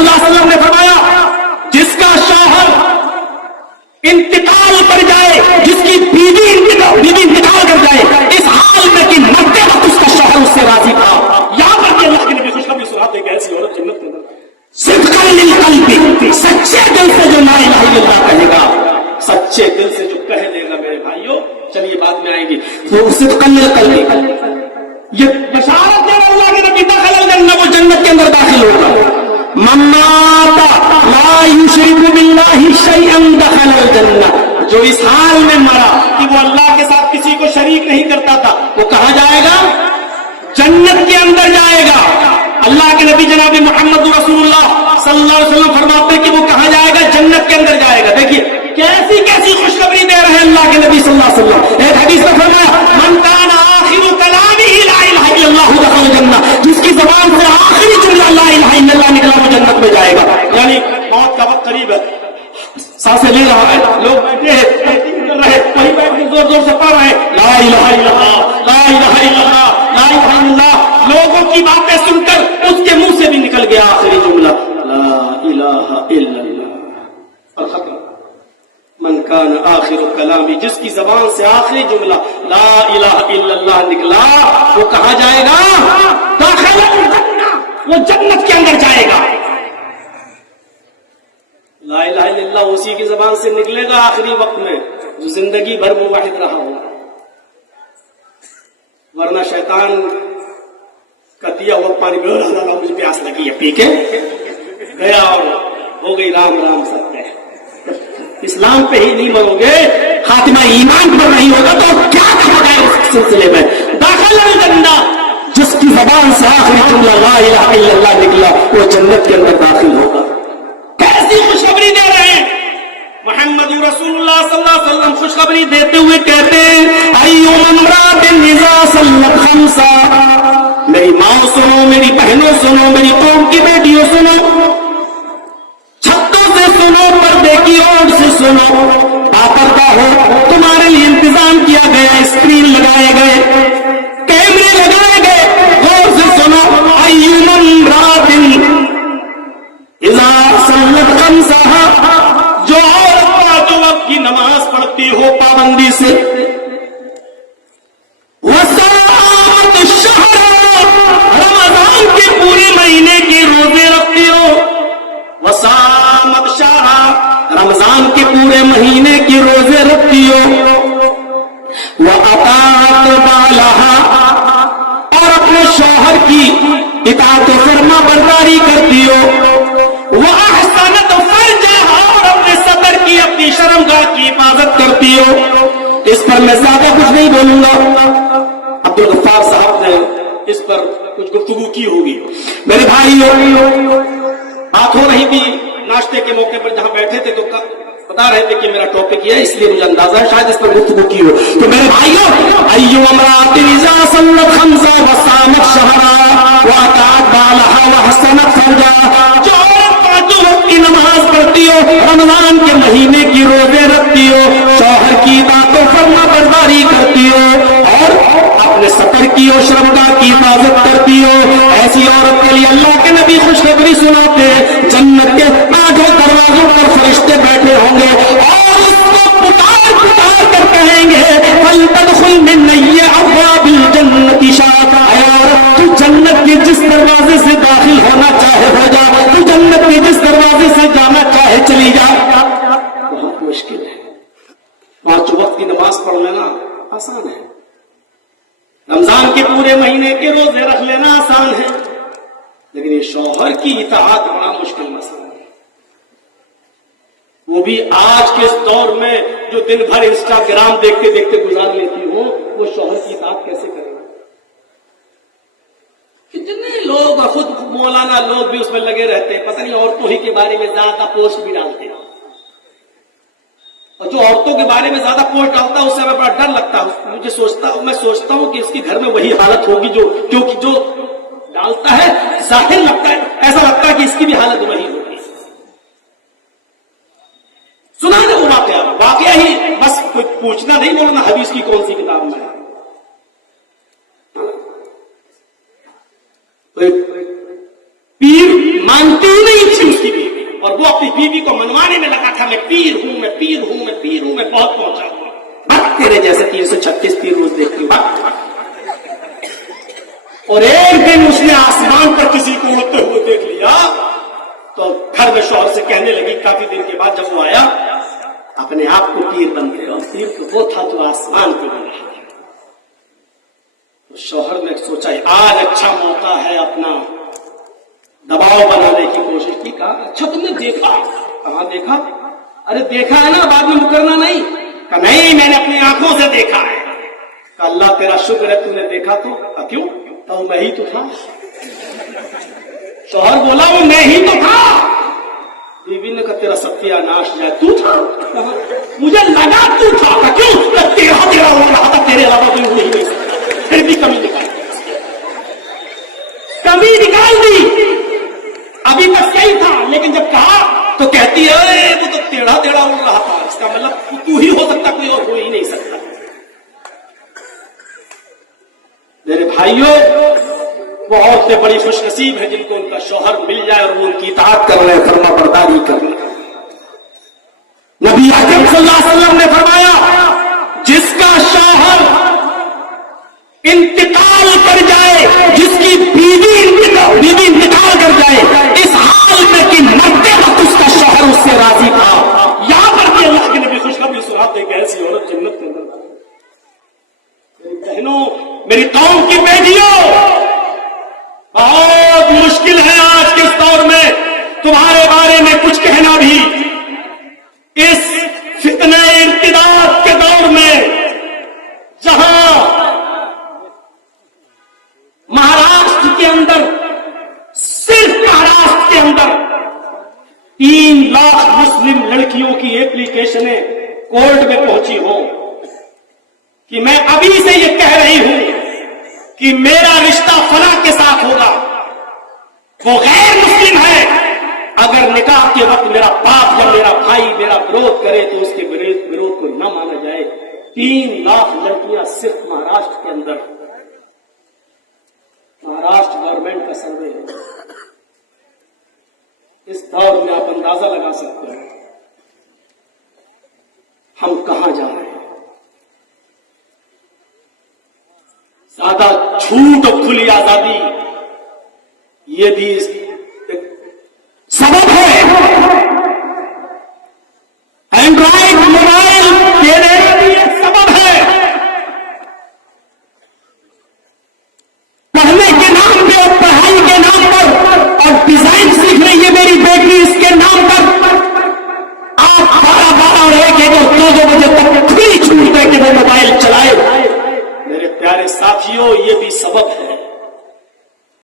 सल्लल्लाहु अलैहि वसल्लम ने फरमाया, जिसका शौहर इंतकाल कर जाए, जिसकी बीवी इंतकाल कर जाए, इस हाल में कि मरते वक्त उसका शौहर उससे राजी था। यहां पर भी अल्लाह के नबी खुशखबरी सुनाते हैं कि ऐसी औरत जन्नत के अंदर सिद्क़न लिल क़ल्बी, सच्चे दिल से जो ला इलाहा इल्लल्लाह कहेगा, सच्चे दिल से जो कह देगा मेरे भाइयों, चलिए बाद में आएंगे, वो सिद्क़न लिल क़ल्बी, ये बशारत दे अल्लाह के नबी, दखल जन्नत, वो जन्नत के अंदर दाखिल होगा। मम्माता ला युशरिकु बिल्लाहि शैअन दखल जन्नत, जो इस हाल में मरा कि वो अल्लाह के साथ किसी को शरीक नहीं करता था, वो कहां जाएगा? जन्नत के अंदर जाएगा। अल्लाह के नबी जनाब मोहम्मद रसूलुल्लाह सल्लल्लाहु अलैहि वसल्लम फरमाते हैं कि वो कहां जाएगा? जन्नत के अंदर जाएगा। देखिए कैसी कैसी खुशखबरी दे रहे हैं अल्लाह के नबी सल्लल्लाहु अलैहि वसल्लम। एक हदीस में फरमाया, मन काना आखिरु कलामिही ला इलाहा इल्लल्लाह दखल जन्नत, जिसकी ज़बान से आखिरी जुमला ला इलाहा इल्लल्लाह निकला वो जन्नत में जाएगा। यानी मौत का वक्त करीब है, सांसें ले रहा है, लोग बैठे हैं, कर रहे हैं, वहीं बैठ के जोर जोर से पढ़ रहे हैं ला इलाहा इल्लल्लाह, ला इलाहा इल्लल्लाह, ला इलाहा इल्लल्लाह। लोगों की बातें सुनकर उसके मुंह से भी निकल गया आखिरी जुमला ला इलाहा इल्लल्लाह, और खत्म। मन कान आखिर कलामी, जिसकी जबान से आखिरी जुमला ला इलाहा इल्लल्लाह निकला वो कहां जाएगा? दाखिल जन्नत, वो जन्नत के अंदर जाएगा। ला इलाहा इल्लल्लाह उसी की जबान से निकलेगा आखिरी वक्त में जो जिंदगी भर मुवाहिद रहा होगा, वरना शैतान का दिया हुआ पानी में मुझे प्यास लगी है, पी के गया और हो गई राम राम सत्य। इस्लाम पे ही नहीं मरोगे, खातिमा ईमान पर नहीं होगा तो क्या होगा इस सिलसिले में? दाखिल जन्नत, जिसकी जबान से आखिरी जुमला ला इलाहा इल्लल्लाह निकला वो जन्नत के अंदर दाखिल होगा। कैसी खुशखबरी दे रहे हैं मोहम्मद रसूलुल्लाह सल्लल्लाहु अलैहि वसल्लम। खुशखबरी देते हुए कहते हैं, अय्युम इम्रातिन इज़ा सल्लत खम्सा, मेरी माँ सुनो, मेरी बहनों सुनो, मेरी कौम की बेटियों सुनो, छतों से सुनो, पर्दे की ओर से सुनो, पापर्दा हो, तुम्हारे लिए इंतजाम किया गया, स्क्रीन लगाए गए, कैमरे लगाए गए, गौर से सुनो। अय्युम इम्रातिन इज़ा सल्लत खम्सा, जो औरत पांचों वक्त की नमाज पढ़ती हो पाबंदी से, वसामत शहर, रमजान के पूरे महीने के रोजे रखती हो, वसामत शहर, रमजान के पूरे महीने के रोजे रखती हो, वअतात बालहा, और अपने शौहर की इताअत फरमा बरदारी करती हो, वअहसनत फरजहा, और अपने सतर की अपनी शर्मगाह की हिफाजत करती हो। इस पर मैं ज्यादा कुछ नहीं बोलूंगा, अब्दुल गफ्फार साहब ने इस पर कुछ गुफ्तगू की होगी। मेरे भाइयों, बात हो रही थी नाश्ते के मौके पर, जहां बैठे थे तो बता रहे थे कि मेरा टॉपिक ये है, इसलिए मुझे अंदाजा है शायद इस पर गुफ्तगू की हो। तो मेरे भाइयों, अय्युम इम्रातिन इज़ा सल्लत खम्सा वसामत शहरा वअतात बालहा वहसनत फरजहा, जो पांचों वक्त की नमाज पढ़ती हो, रमजान के महीने की रोजे रखती हो, शौहर की इताअत फरमा बरदारी करती हो, और अपने सतर की और शर्मगाह की हिफाजत करती हो, ऐसी औरत के लिए अल्लाह के नबी खुशखबरी सुनाते हैं, जन्नत के आठों दरवाजों पर फरिश्ते बैठे होंगे और उसको पुकार पुकार कर कहेंगे, फल तदखुल मिन नय्य अब्वाबिल जन्नति शाता, तू जन्नत के जिस दरवाजे से दाखिल होना चाहे हो जा, तू जन्नत के जिस दरवाजे से जाना चाहे चली जा। बहुत मुश्किल है, पांचों वक्त की नमाज पढ़ लेना आसान है, रमजान के पूरे महीने के रोजे रख लेना आसान है, लेकिन ये शौहर की इताअत बड़ा मुश्किल मसला है। वो भी आज के इस दौर में जो दिन भर इंस्टाग्राम देखते देखते गुजार लेती हो, वो शौहर की इताअत कैसे करेगा? कितने लोग, खुद मौलाना लोग भी उसमें लगे रहते हैं, पता नहीं औरतों ही के बारे में ज्यादा पोस्ट भी डालते हैं, और जो औरतों के बारे में ज्यादा पोस्ट डालता है उससे हमें बड़ा डर लगता है। मैं सोचता हूं कि इसके घर में वही हालत होगी जो, क्योंकि जो डालता है जाहिर लगता है, ऐसा लगता है कि इसकी भी हालत वही होगी। सुना ना वो वाकया ही, बस कोई पूछना नहीं, बोलना हदीस की कौन सी किताब में है। पीर मानती ही नहीं थी बीवी को मनवाने में लगा था, मैं पीर हूं, मैं पीर हूं, मैं पीर हूं, मैं बहुत पहुंचा हूं। बस तेरे जैसे 336 पीर रोज देखती हूं। और एक दिन उसने आसमान पर किसी को उड़ते हुए देख लिया, तो घर में शौहर से कहने लगी, काफी देर के बाद जब वो आया, अपने आप को पीर बन गए, और पीर तो वो था जो आसमान पे बन रहा था। तो शौहर ने सोचा आज अच्छा मौका है अपना दबाव बनाने की कोशिश की। कहा अच्छा तुमने देखा? कहां देखा? अरे देखा है ना, बाद में मुकरना नहीं। कहा नहीं, मैंने अपनी आंखों से देखा है। कहा अल्लाह तेरा शुक्र है तूने देखा तो। कहा क्यों? तो मैं ही तो था। शौहर बोला वो मैं ही तो था। बीवी ने कहा तेरा सत्यानाश जाए, तू था? कहा मुझे लगा तू था। कहा क्यों? तेरा हो रहा था, तेरे अलावा कोई हो नहीं सकता। फिर भी कमी निकाल दी। अभी तक सही था, लेकिन जब कहा तो कहती है वो तो टेढ़ा टेढ़ा उड़ रहा था। इसका मतलब तू ही हो सकता, कोई और हो ही नहीं सकता। मेरे भाइयों, वो औरतें बड़ी खुशनसीब हैं जिनको उनका शौहर मिल जाए और वो उनकी इताअत कर रहे, फर्मा बरदारी कर रहे। नबी अकरम सल्लल्लाहु अलैहि वसल्लम ने फरमाया जिसका शौहर इंतकाल कर जाए, जिसकी बीवी इंतकाल कर जाए, इस हाल में कि मरते वक्त उसका शौहर उससे राजी था। यहां पर भी अल्लाह के नबी खुशखबरी सुनाते कि ऐसी औरत जन्नत के अंदर। मेरी बहनों, मेरी कौम की बेटियों, बहुत मुश्किल है आज के इस दौर में तुम्हारे बारे में कुछ कहना भी। इस फितने इर्तिदाद के दौर में जहां महाराष्ट्र के अंदर, सिर्फ महाराष्ट्र के अंदर 3 लाख मुस्लिम लड़कियों की एप्लीकेशनें कोर्ट में पहुंची हो कि मैं अभी से ये कह रही हूं कि मेरा रिश्ता फला के साथ होगा, वो गैर मुस्लिम है, अगर निकाह के वक्त मेरा बाप या मेरा भाई मेरा विरोध करे तो उसके विरोध को न माना जाए। 3 लाख लड़कियां सिर्फ महाराष्ट्र के अंदर। महाराष्ट्र गवर्नमेंट का सर्वे है। इस दौर में आप अंदाजा लगा सकते हैं हम कहां जा रहे हैं। ज्यादा छूट और खुली आजादी ये भी सबब है। एंड्रॉइड मोबाइल देने भी एक सबब है। पढ़ने के नाम पे और पढ़ाई के नाम पर और डिजाइन सीख रही है मेरी बेटी, इसके नाम पर आप 12 और 1 और 2 बजे तक खुली छूट है कि वो मोबाइल चलाए। मेरे प्यारे साथियों, ये भी सबब है।